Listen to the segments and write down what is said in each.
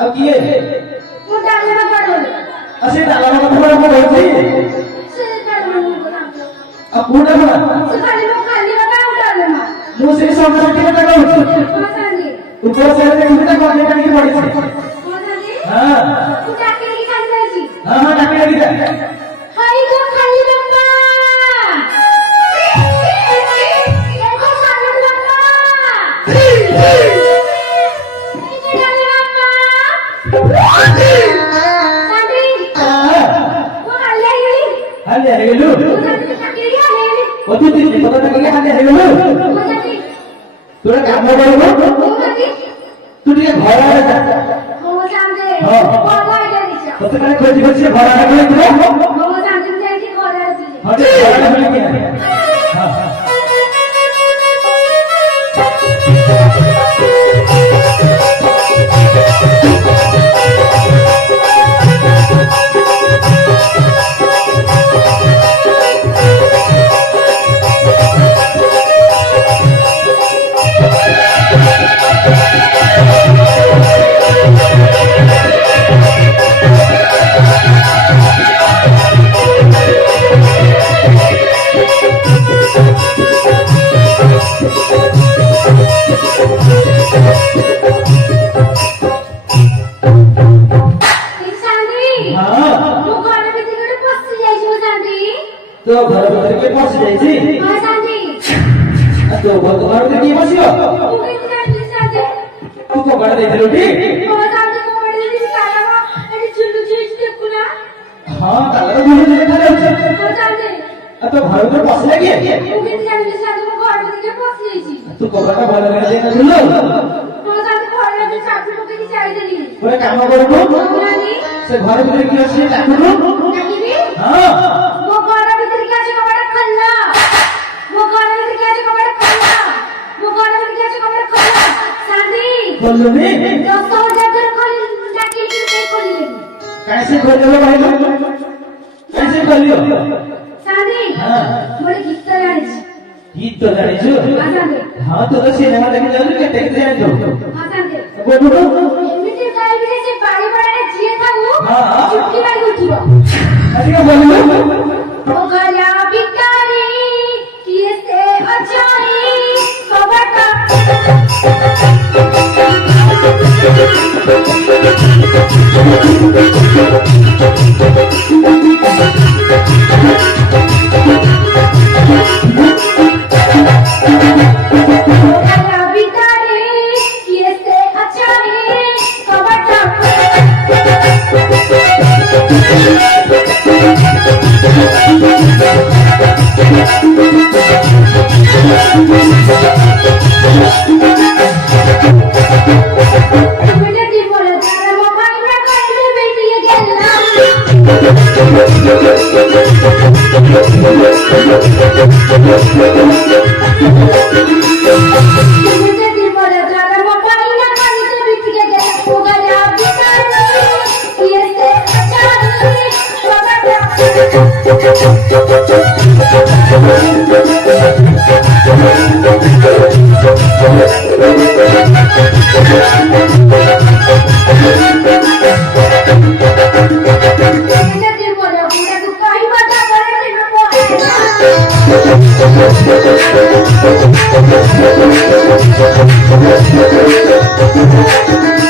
ଆଉ କିଏ ମୁଁ ଡାଲମା ପଡୁନି ଆଉ ସେ ଡାଲା ମା ପୁରା ମୁଁ ରହିଛି ସେ ଡାଲମା ମୁଁ ବନା ଆଉ କୋଉଟା ପୁରା ସେ ଖାଲି ମୁଁ ଖାଲି ବାବା ଆଉ ଡାଲମା ମୁଁ ସେଇ ସଂକ୍ରାନ୍ତି କଥା କହୁଛି ପଚାରି ଉପର ସାଇଡରେ କେମିତି ଗଲେ କାହିଁକି ପଡିଛି ପଚାରି ହଁ ତୁ ଡାକିକି ଖାଲି ଯାଇଚି ହଁ ହଁ ଡାକି ଡାକି ଯା ହାଇ ଗো ଖାଲି ବାବା ଦେଖ ସାନ ବାବା এই যে ডালমা সাদি ମୁଁ ଖାଲି ହେଇଗଲି ହାଲି ହେଇଗଲୁ ମୁଁ ସାଦି ଡାକିକି ହେଇଗଲି ଅତି ଦିନ କଥା ଡାକିକି ହାଲି ହେଇଗଲୁ ପଚାରି ତୁ ଗୋଟେ କାମ କରିବୁ ମୁଁ ସାଦି ତୁ ଟିକେ ଘର ଆଡେ ଯା ମୁଁ ସାନ୍ଦେ ହଁ। ଭଲ ଆଇଡିଆ ଦେଇଛ ତତେ କାଳେ ଖୋଜି ଖୋଜି ଘର ଆଡେ ବୁଲିଥିବ ମୁଁ ସାନ୍ଦେ ଯାଇକି ଘରେ ଆସିଲି ହଁ ଟିକେ ଘର ଆଡେ ବୁଲିକି ଆ। ହଁ ହଁ ମୁଁ ଘର ଭିତରେ ପଶି ଯାଇଛି ମୁଁ ସାନ୍ଦି ତୋ ଘର ଭିତରେ କିଏ ପଶି ଯାଇଛି ହଁ ସାନ୍ଦି ଆଉ ତୋ ଘର ଭିତରେ କିଏ ପଶିବ ମୁଁ କେମିତି ଜାଣିଲି ସାନ୍ଦି ତୁ କବାଟ ଦେଇଥିଲୁ ଟି ହଁ ସାନ୍ଦି କୋଉଠି ଦେଇଛି ତାଲା ଏଠି ଝୁଲୁଛି ଦେଖୁନା ହଁ ତାହେଲେ ତ ଘର ଦେଖା ଯାଉଛି ହଁ ସାନ୍ଦି ଆଉ ତୋ ଘର ଭିତରେ ପଶିଲା କିଏ ମୁଁ କେମିତି ଜାଣିଲି ସାନ୍ଦି ମୁଁ ଘର ଭିତରେ ପଶି ଯାଇଛି ତୁ କବାଟ ଭଲ ଦେଇନଥିଲୁ ହଁ ସାନ୍ଦି ଘରେ ଆଜି ଚାବି ପକେଇକି ଯାଇଥିଲି ଗୋଟେ କାମ କରିବୁ ନାନି ସେ ଘର ଭିତରେ କିଏ ଅଛି ଡାକୁନୁ ଡାକିବି ହଁ ମୋ ଘର ଭିତରେ କିଏ ଅଛି କବାଟ ଖୋଲା ମୋ ଘର ଭିତରେ କିଏ ଅଛି କବାଟ ଖୋଲା ମୋ ଘର ଭିତରେ କିଏ ଅଛି କବାଟ ଖୋଲା ସାନ୍ଦି ଖୋଲୁନି 10,000 ଥର ଖୋଲି ଡାକିକି କେହି ଖୋଲିଲେନି କାହିଁ ସେ ଖୋଲିବ କହିଲୁ କାହିଁ ସେ ଖୋଲିବ ସାନ୍ଦି ହଁ ଗୋଟେ ଗୀତ ଜାଣିଛି ଗୀତ ଜାଣିଛୁ ହଁ ସାନ୍ଦି ହଁ ତୁ ତ ସିନେମା ଦେଖି ଯାଉଛୁ କେତେ କେତେ ଜାଣିଛୁ ହଁ ସାନ୍ଦି ବୋଲୁ ଏମିତି ଗାଇବି ଯେ ସେ ବାଡ଼ି ପଡ଼ାରେ ଯିଏ ଥାଉ ହଁ। ଚୁଟି ମାରି ଉଠିବ ଅଧିକ ବୋଲୁ ଓ ଗଲା ଭିକାରୀ କିଏ ସେ ଅଚାରୀ କବାଟ गला भिकारी किए से अचारी कबाट मुझे दी बोला तारा मोबाइल में कर दे बेटी ये गेला मुझे दी बोला तारा मोबाइल में कर दे बेटी ये गेला वो गला भिकारी किए से अचारी कबाट मुझे दी बोला पूरा तू कहीं बता बड़े दिन में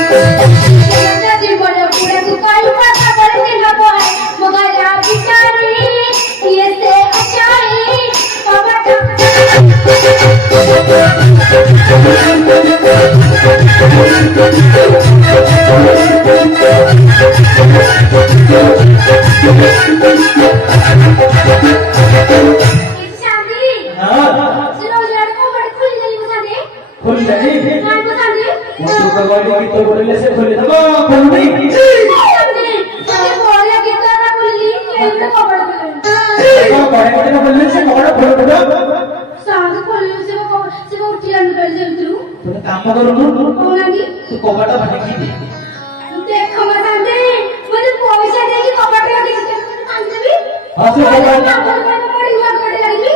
मुझे दी बोला पूरा तू कहीं बता बड़े दिन में मगला भिकारी किए से अचारी कबाट शादी हाँ सिरो लड़को बड़ खुल गई मुझे खोल जानी ना बता दे तू तो गाड़ी गीत बोलले से खोली दबो खोल नहीं शादी ये बोले गीत ना बोली ये तो कबड़ बोले देखो बड़े बड़े बोलले से कबाड़ खोल दो शादी बोले से वो उठी आने कर दे तू तू काम करूनु बोला नी तू कबाड़ भागी दे देखो मत दे मुझे पैसा दे कि कबड़ लगे से कांदे भी हां से कबाड़ बड़ी हुआ करे लगी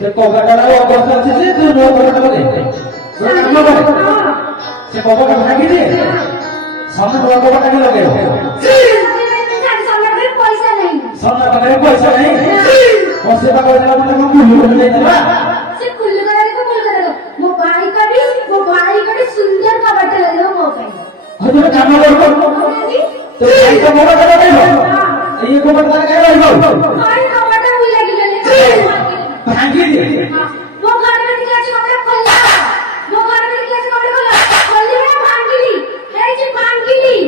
से कबाड़ रा अवस्था আছে যে তুই নো কবাड़ দে से कबाड़ भागी दे सामने तो आपको पता नहीं लगेगा सामने पैसा नहीं सामने पकड़े पैसा नहीं और सेवा करने वाला मतलब हम भूल नहीं देगा से कुल करेगा वो भाई का भी सुंदर का बटन लगा वो कहीं हजूर काम करो तो भाई का मोड़ा करो नहीं ये को बता के रहो भाई का बटन भी लगी ले भागी दे वो घर में क्या छोटे खोला वो घर में क्या छोटे खोला खोली में भांगीली है जी भांगीली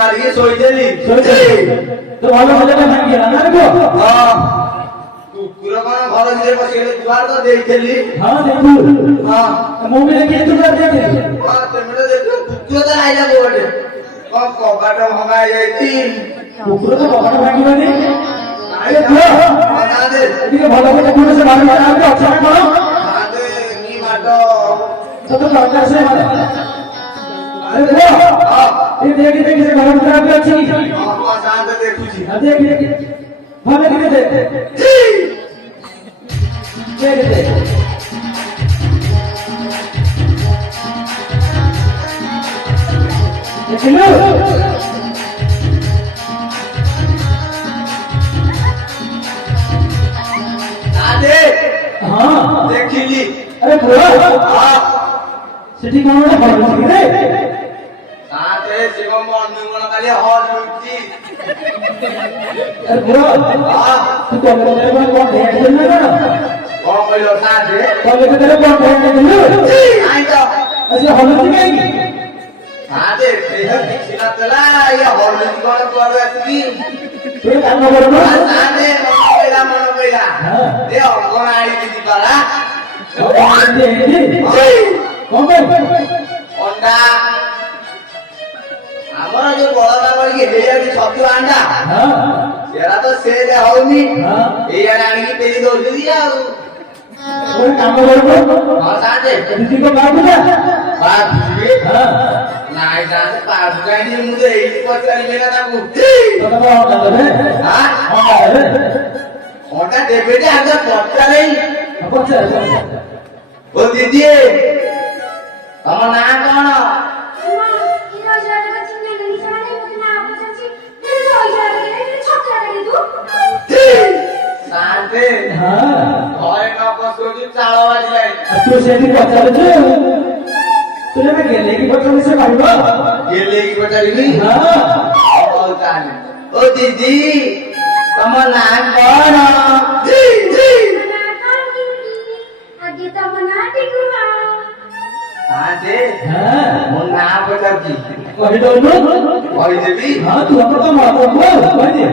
मारिए सोई देली तो वाला मजा में भाग गया ना को हां कुकुर कोन घर दिले पछेले दुआर तो देखली हां देखू हां मुंह में के तू कर दे हां तेमले देखो कुकुर तो आइला गोटे कोन कबाट भंगा जाईती कुकुर तो कबाट भागी बनी आइला हां दे ठीक है भलो को कुकुर से बाहर मारा के अच्छा करो हां दे नी माटो तो लड़का से मारा अरे वो ये देख से घर में खराब अच्छी हां शांत देखू छी देख भावे के दे देख लो दादे हां देखिली अरे बुआ हां सेठी कोन बड़ा बड़ रे साथे शिवम अनुगुण खाली हॉल लुटी अरे बुआ हां तू तो मेरे को कौन देख लेना ना कौन कहिलो साथे तो लेके तेरे को कौन देख ले आई तो ऐसे होने चाहिए साथे देह दिखला चला ये हॉल लुटी कोन कर असली तू काम करो साथे मन पहिला दे कोन आई दी पारा कौन अंडा ଆମର ଯୋଉ ବଳଦା କରିକି ହେଇଯାଉଛି ଛତୁ ଆଣ୍ଡା ସେରା ତ ସେ ହଉନି ଏଇଆଡେ ଆଣିକି ପେରି ଦଉଛନ୍ତି ଆଉ काम करो ହଁ ସାଙ୍ଗେ दीदी को बात ना ନାଇଁ ସାଙ୍ଗେ ପାଖ କାହିଁକି ମୁଁ ତ ଏଇଠି ପଚାରିବି ନା ତାକୁ तो ଅଣ୍ଡା ଦେବେ ଯେ ଆଗ ପଚାରେ अच्छा ଓ ଦିଦି ତମ ନାଁ କଣ ସାଙ୍ଗେ ଘରେ ନ ପଶୁଛି ଚାଳ ବାଜିଲାଣି तू से भी पता तू तुझे मैं गेले की पता से कहूंगा गेलेକି ପଚାରିବି ହଉ ତାହେଲେ ଓ ଦିଦି ତମ ନାଁ କଣ ସାଙ୍ଗେ ମୋ ନାଁ ପଚାରୁଛି कही दो କହିଦେବି हां तू हमको तो मार दो कह दे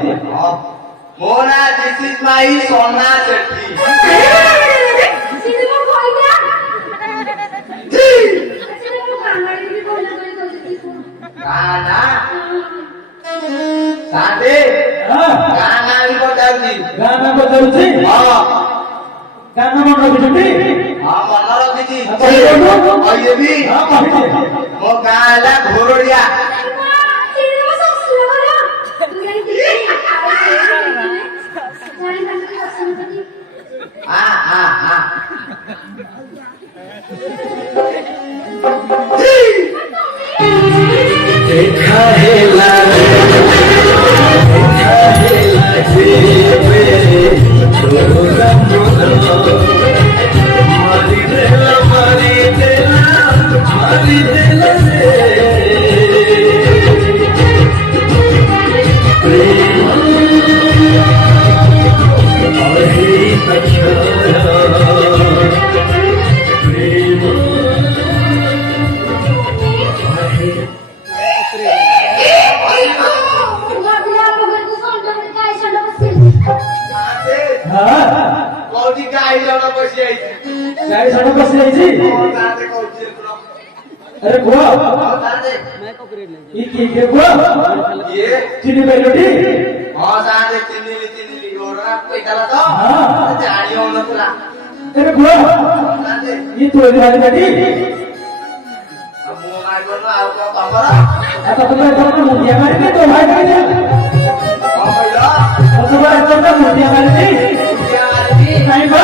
ମୋ ନାଁ ଦିସ୍ ଇଜ ମାଇ ସୋନା ସେଠି ଗାନା ସାଙ୍ଗେ ଗାନା ବି ପଚାରୁଛି गाना बताउछी ହଁ गाना मन रखिछुटी ହଁ ମନ ରଖିଛି କହିଦେବୁ କହିଦେବି हां कहि दे ମୋ ଗାଁ ହେଲା ଘୋରଡିଆ देखा है लाल देखा है मारी देला मारी देला प्रेम आहे अच्छा प्रेम आहे କୋଉଠି ଗାଈ ଜଣ ପଶି ଯାଇଛି ଗାଡି ସଡ଼କ ବସି ଯାଇଛି ତାହେଲେ କହୁଛି ଆରେ କୁହ ତାହେଲେ କିଏ କୁହ ଇଏ ଚିନି ପାଇଲଟି ହଁ ତାହେଲେ ଚିହ୍ନିଲି ଗୋଡା କହିଥିଲା ତ ଜାଣି ହଉନଥିଲା ଏବେ କୁହ ତାହେଲେ ଇଏ ତୁ ଏଠି ଭାରି ପାଟି ମୁଁ ମାରିବନ ଆଉ କଣ ତମର ତମେ ଏଥର ମୁଣ୍ଡିଆ ମାରିନି ତୋ ଭାଇ କଣ କହିଲ ତମେ ଏଥର ମୁଣ୍ଡିଆ ମାରିନି ମୁଣ୍ଡିଆ ମାରିନି ନାଇଁ ବା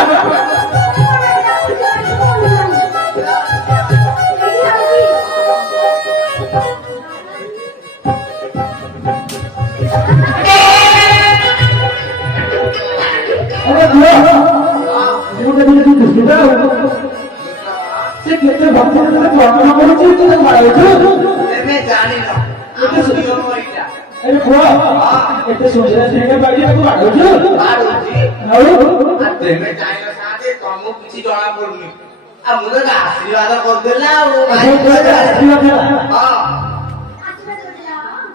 अरे कुह ଯୋଉଟା ଟିକେ ତୁ ଦୁଷ୍ଟିଟା ସେ କେତେ ଭକ୍ତି ତତେ ବର୍ଣ୍ଣନା କରୁଛି ତୁ ତାକୁ ବାଡ଼ଉଛୁ ତମେ ଜାଣିନ ଆମ ନିୟମ ଏଇଟା ଆରେ କୁହ ଏତେ ସୁନ୍ଦର ସ୍ତ୍ରୀଟେ ପାଇକି ତାକୁ ବାଡ଼ଉଛୁ ବାଡୁଛି ଆଉ ତମେ ଜାଣିନ ସାଥେ ତମକୁ କିଛି ଜଣା ପଡୁନି ଆଉ ମୁଁ ତ ଆଶୀର୍ବାଦ କରିଦେଲା ଆଉ ଆଶୀର୍ବାଦ ହେଲା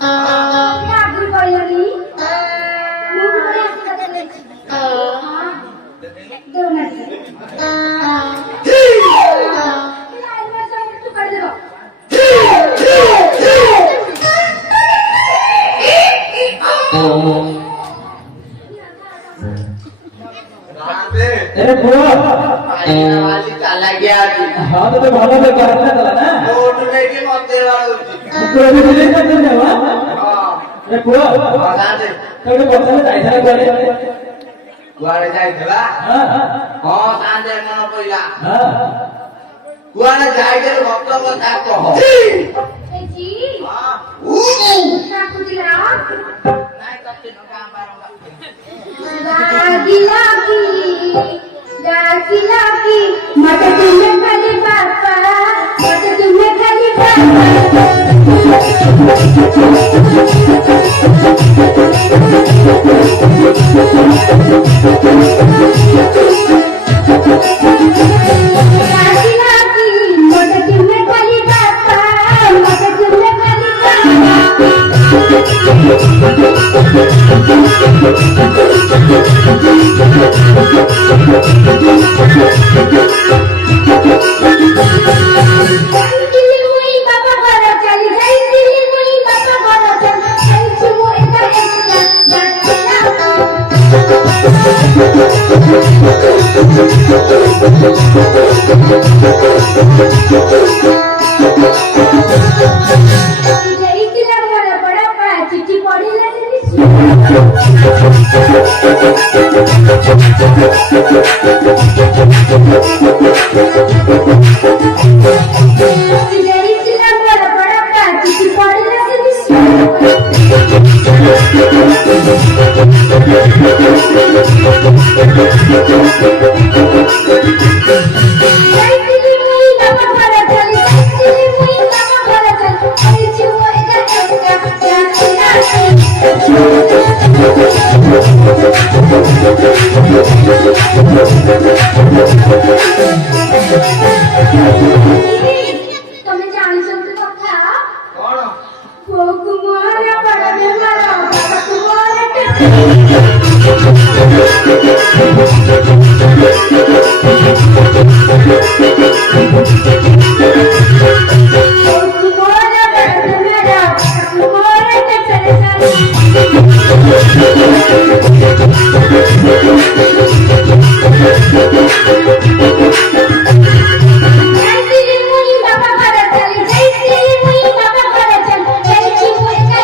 ହଁ ଆଗରୁ କହିଲନି ମୁଁ ବି ଆଶୀର୍ବାଦ ଦେଇଛି ଦଉନାହାନ୍ତି ତୁ କରିଦେବ अरे कुह ଚାଲାକିଆ ଅଛି ହଁ ତତେ ଭଲ ବ୍ୟବହାର ଦେଲା ନା କୋଉଠୁ ନେଇକି ମତେ ବାଡୁଛି ତୁ ଏବେ ବୁଲେଇ କରିଦେବୁ ହଁ अरे कुह ତାହେଲେ ତୋଟେ ବର୍ତ୍ତମାନ ଯାଇଥିଲା କୁଆଡେ କୁଆଡେ ଯାଇଥିଲା ହଁ ହଁ ତାହେଲେ ମନ ପଇଲା ହଁ କୁଆଡେ ଯାଇଥିଲେ ଭକ୍ତ କଥା କହ ଏଇଠି ହଁ ଡାକୁଥିଲା ନାଇଁ ତତେ ଗାଁ ବାରମ୍ବାର डाकिला की मटे तुम्हें खाली पापा मटे तुम्हें खाली पापा डाकिला की मटे तुम्हें खाली पापा मटे तुम्हें खाली जाइतिली मुई बाबा घर चली जाइतिली मुई बाबा घर चली जाइछु मु एका एका जाइतिला मोर बड़ा पा चिट्ठी पढिला जाइतिला मोर बड़ा पा चिट्ठी पढिला जाइतिली मुई बाबा घर चली जाइतिली मुई बाबा घर चली जाइछु मु एका ତମେ ଜାଣିଛନ୍ତି କଥା କଣ ବୋକୁ ମୋର ବଡ଼ ବେମାର ବାବାକୁ ମୋର ବୋକୁ ମୋର ବଡ଼ ବେମାର ବାବାକୁ ମୋର जाइतिली मुई बाबा घर चली जाइतिली मुई बाबा घर चली जाइछु मु एका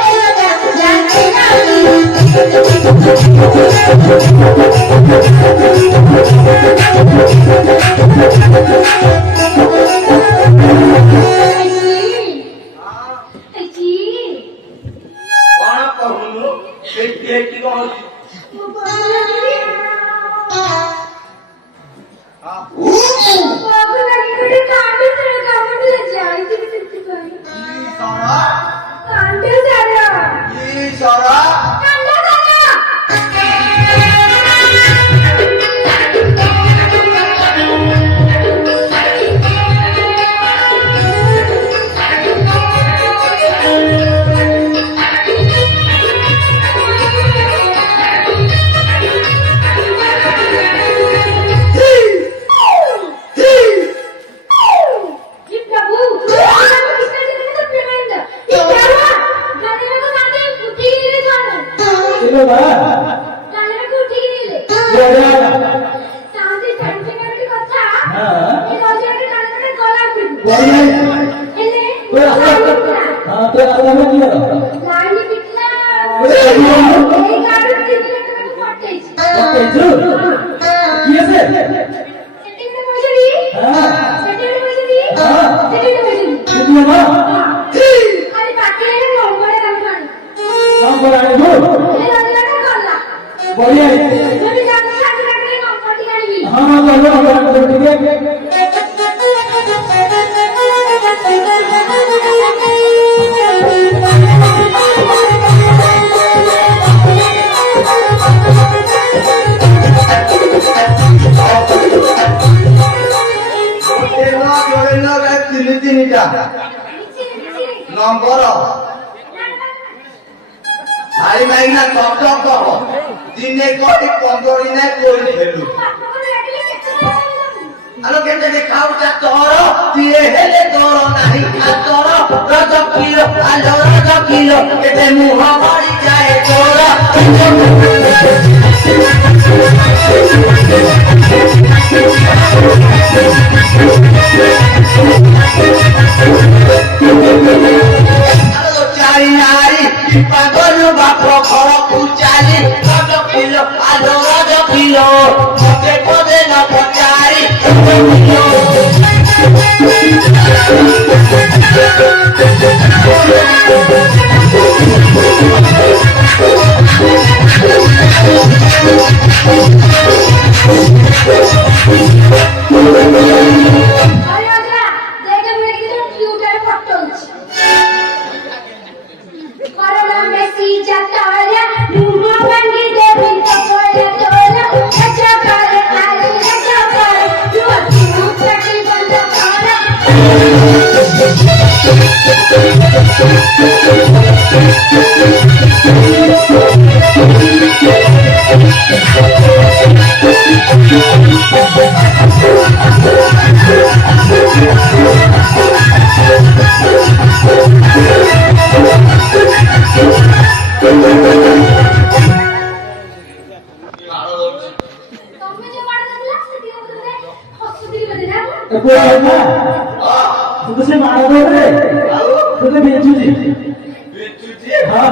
ଏଠି କଣ କହୁନୁ ଏଠି କହୁଛି ମୁଁ କହିଲି ହଁ ବାବୁ ଲାଗି କାଣ୍ଡ ସାରା କାମୁଡିଲା ଯାଇଥିଲି ସେଥିପାଇଁ କାଣ୍ଡ ସାରା ଈଶ୍ୱର କାଣ୍ଡ ସାରା बाबा କାଲିକୁ ଉଠିକି ନେଲେ ବଢିଆ ସାଉଣ୍ଡ ସେଣ୍ଟିଂ ଗୋଟେ କଥା ହଁ ଏ ରଜରେ କାଲିରେ ଗଲା ପୁରୀ ବଢିଆ ହେଲେ तो हाँ तो आगे की करो ଲାଇନ ପିଟଲା अरे ଏଇ ଗାଡି ତିନି ଲକ୍ଷ ପଟେଇଛି ओके जो ये से ସେଟିଂ ରେ ବସିବି हाँ ସେଟିଂ ରେ ବସିବି हाँ ସେଟିଂ ରେ ବସିବି कितने ना ଖାଲି ପାଟିରେ ନମ୍ବର କାଢିପାଣି काम पर आए जो ଏ ରଜରେ ଗଲା बढ़िया ଯଦି ଜାଣି ସାଙ୍ଗେ ସାଙ୍ଗେ ନମ୍ବର ଟି ଆଣିବି हाँ हाँ चलो हम ठीक है ତିନିଟା ନମ୍ବର ଭାଇ ଭାଇନା ଶବ୍ଦ କହ ଦିନେ କରି 15 ଦିନେ କୋଇ ଖେଲୁ ଆଲୋ କେତେ ଦେଖାଉଛ ତୋର ତିଏ ହେଲେ ତୋର ନାହିଁ ତୋର ରଜ କିଲୋ ଆଲୋ ରଜ କିଲୋ କେତେ ମୁହ ଭରି ଯାଏ ତୋର ଆଲୋ ଚାରି ନାରୀ ପାଗଲ ବାପ ଘରକୁ ଚାଲି ରଜ କିଲୋ ଆଲୋ ରଜ କିଲୋ ମତେ ପଦେ ନ ପଚାରି अरे राजा देखे मुझे किसी ट्यूटर पटोच करोना में सी जाता है मुंह बंगी दे बिन तो कोई तोला अच्छा करे आले अच्छा करे तू चटी बंद करा तुम्हें जो मार दिला से दिया तुमने हॉस्पिटल में देना तो कोई है ना तू से मारा दो रे तू तो बेचू जी हाँ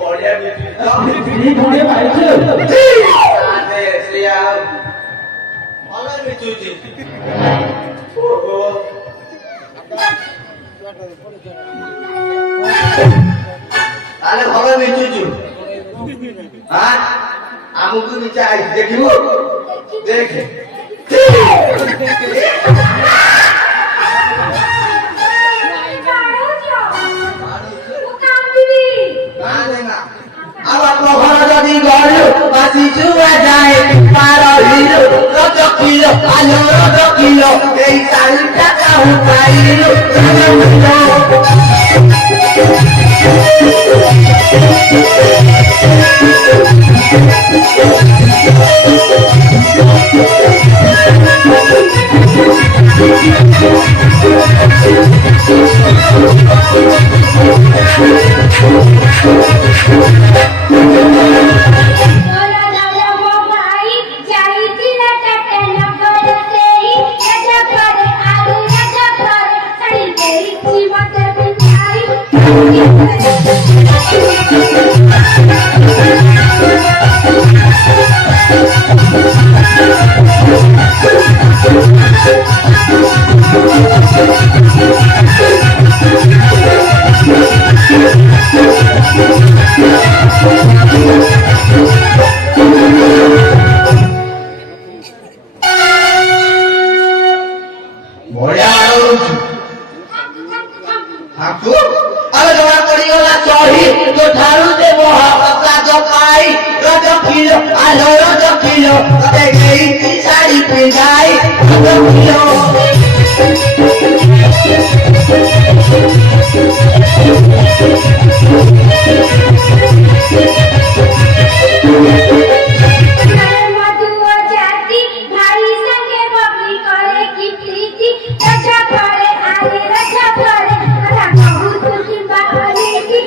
ବଢିଆ ये थोड़े भाई से ଭଲ ମିଚୁଛି ତାହେଲେ ଭଲ ମିଚୁଛୁ ଆମକୁ ମିଚା ଆଇଛି ଦେଖିବୁ ଦେଖେ ଆଉ ବାପ ଘର ଯଦି ଗଲୁ ବାସି ଛୁଆ ଯାଏ ପାର ହିଲୁ ରଜ କିଲୋ ଆଲୋ ରଜ କିଲୋ ଏଇ ଶାଢ଼ୀଟା କାହୁ ପାଇଲୁ ରଜ तोरा लाला वो भाई जाई तिला टटे नगर सेई राजा करे आलू राजा करे सड़ी गई जीवत बिचाई ବଢିଆ ରହୁଛୁ ହାକୁ ଆଉ ଜଣା ପଡିଗଲା ଚଢି ତୋ ଠାରୁ ଦେ ମହାପ୍ରସାଦ ପାଇ ରଜ କିଲୋ ଆଲୋ ରଜ କିଲୋ ତତେ ନେଇକି ଶାଢୀ ପିନ୍ଧାଇ ରଜ କିଲୋ करे मधुआ जाती भाई संगे बबली करे की प्रीति राजा करे आले राजा करे राजा बहुत की बाहरी की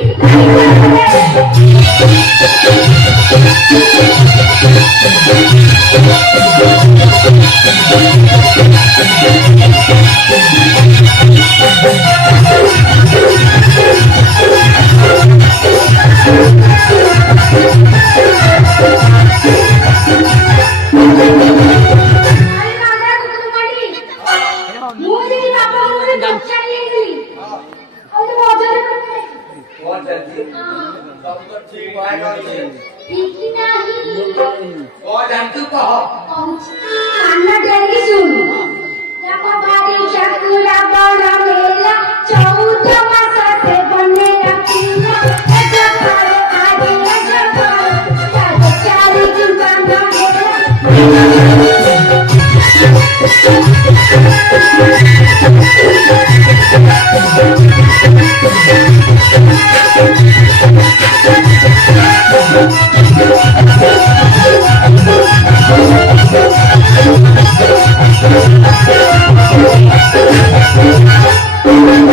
आणि माझ्या कुटुंबानी मोदीची बापा म्हणून डॉक्टरनी गेली आणि मोजाने करते कौन चलती सब तो ठीक है ठीक नाही कौन जानतू कहो कान्ना डेली सुन त्याको भारीच्या तुला बनवलेला चौथ्या मासाचे बनलेला किल्ला त्याच्या फारे आधी त्याच्या फारे त्याच्या चारी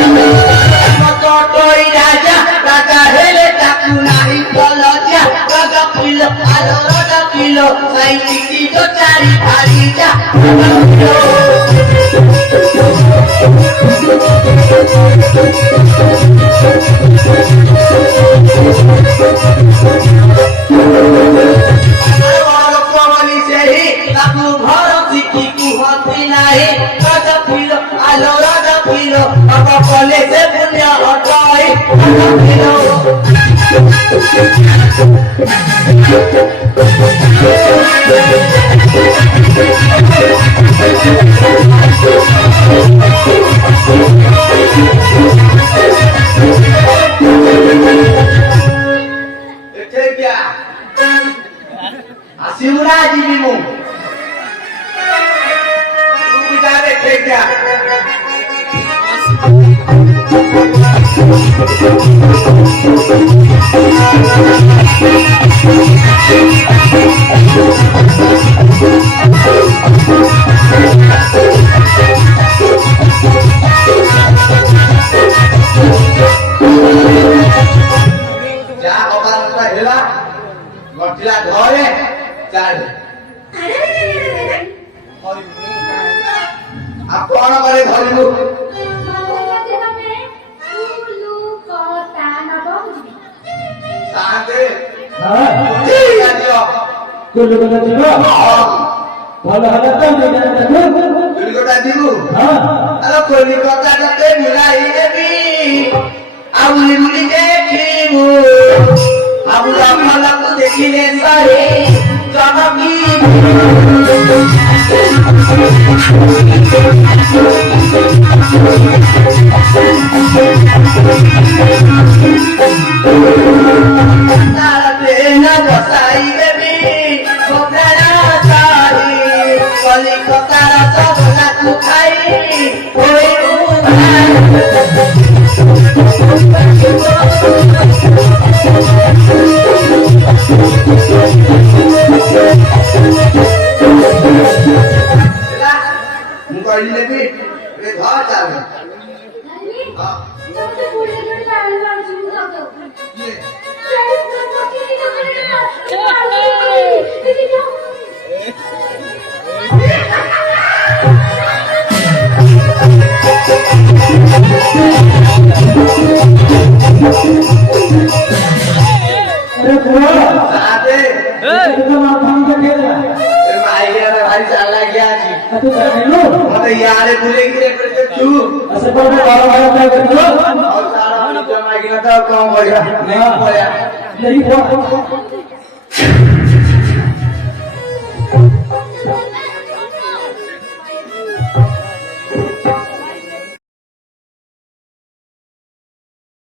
किंवा कोई राजा राजा हेले ताकू नाही बोलजा राजा किलो आलो राजा किलो साई टिकी तो चारी भारी जा कमली से ही ताकू घर सिकी कुहती नाही राजा किलो आलो राजा किलो अब कले से पुण्य हटाई राजा किलो देखे क्या शिवरा जी भी मुंह तू बिता देखे क्या जा बाबा हेला गठिला धरे चाल आप कौन करे धरिलु साथे হ্যাঁ ठीक है दियो কুলু কুলু দিব ভালো ভালো তো নিয়ে যাবে কলিকতা দিবু হ্যাঁ আলো কলিকতা তে মিলাই দেবি আউলি মুলি দেখিবু আবুলা মালাকু দেখিলে সারে জনকি তারাতে না বসাই দেবি কোথারা সারি কলিকতার সবলা কুখাই ওই मुकरी लेबी रे घर चाले हां ये अरे बुआ साथे तो मां काम के खेला ए भाई यार भाई चाला गया जी तू जाने लो मत यार भूले गिरे करते तू ऐसे पर बार बार क्या कर दो और सारा जमा गिरा तो कम हो गया नहीं पड़ा नहीं हुआ